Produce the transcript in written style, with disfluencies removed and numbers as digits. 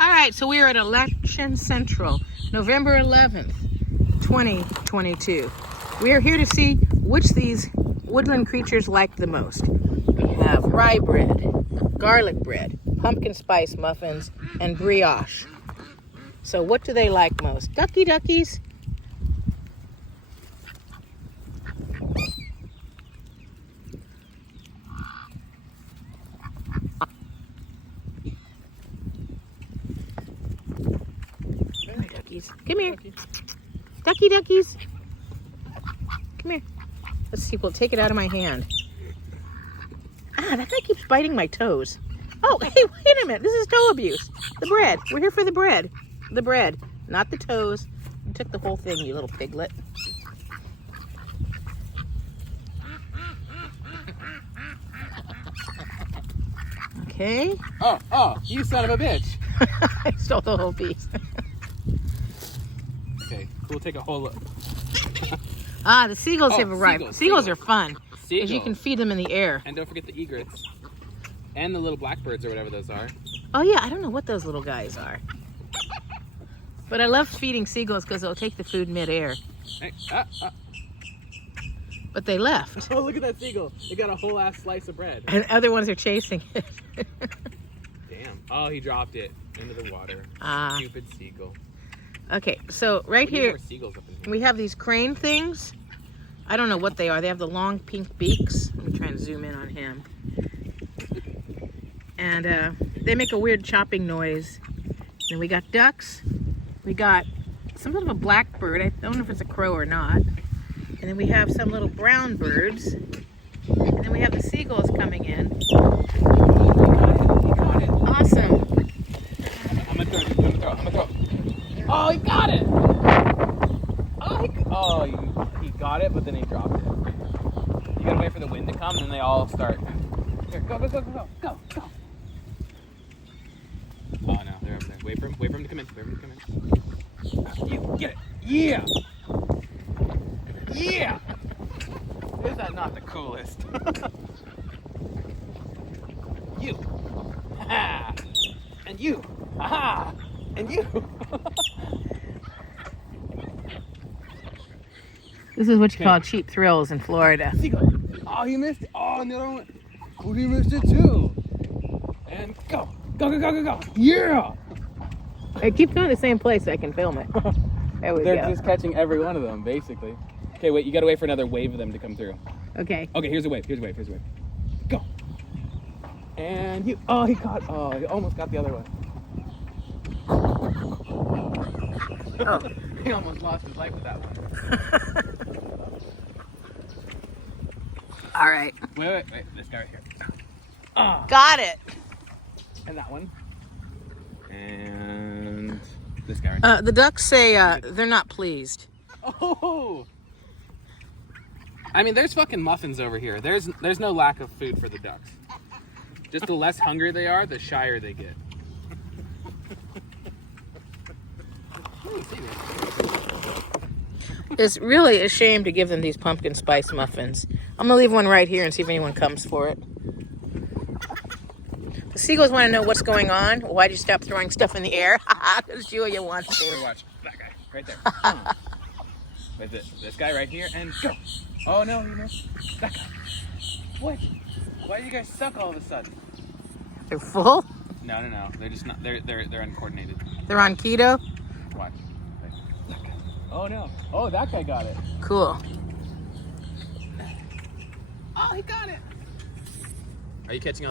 All right, so we are at Election Central, November 11th, 2022. We are here to see which these woodland creatures like the most. We have rye bread, garlic bread, pumpkin spice muffins, and brioche. So what do they like most? Ducky duckies? Come here. Ducky duckies. Come here. Let's see, we'll take it out of my hand. Ah, that guy keeps biting my toes. Oh, hey, wait a minute. This is toe abuse. The bread. We're here for the bread. The bread, not the toes. You took the whole thing, you little piglet. Okay. Oh, you son of a bitch. I stole the whole piece. Okay, we'll take a whole look. Ah, the seagulls have arrived. Seagulls are fun because you Seagull. can feed them in the air. And don't forget the egrets. And the little blackbirds or whatever those are. Oh yeah, I don't know what those little guys are. But I love feeding seagulls because they'll take the food mid-air. Hey, But they left. Oh, look at that seagull. They got a whole ass slice of bread. And other ones are chasing it. Damn. Oh, he dropped it into the water. Ah. Stupid seagull. Okay, so right We need here, more seagulls up in here. we have these crane things. I don't know what they are. They have the long pink beaks. Let me try and zoom in on him. And they make a weird chopping noise. And we got ducks. We got some sort of a blackbird. I don't know if it's a crow or not. And then we have some little brown birds. And then we have the seagulls coming in. He got it. Awesome. I'm gonna throw. Oh, he got it. He got it, but then he dropped it. You gotta wait for the wind to come, and then they all start. Here, go. Oh no, they're over there. Wait for him to come in. You get it. Yeah. Is that not the coolest? You. Ha. And you. Ha. And you. This is what you call cheap thrills in Florida. Seagull. Oh, he missed it. Oh, and the other one. Oh, he missed it too. And go. Yeah. Hey, keep going to the same place so I can film it. There we They're go. just catching every one of them, basically. Okay, wait. You gotta wait for another wave of them to come through. Okay. Okay, here's a wave. Go. And you. Oh, he caught. Oh, he almost got the other one. Oh. He almost lost his life with that one. All right. Wait. This guy right here. Ah. Got it. And that one. And this guy right here. The ducks say they're not pleased. Oh! I mean, there's fucking muffins over here. There's no lack of food for the ducks. Just the less hungry they are, the shyer they get. It's really a shame to give them these pumpkin spice muffins. I'm gonna leave one right here and see if anyone comes for it. The seagulls want to know what's going on. Why'd you stop throwing stuff in the air? Because Julia wants Here, to. watch that guy right there. Wait, this guy right here, and go. Oh no, you missed that guy. What? Why do you guys suck all of a sudden? They're full? No. They're just not. They're uncoordinated. They're on keto? Watch. That guy. Oh no. Oh, that guy got it. Cool. Oh, he got it. Are you catching on?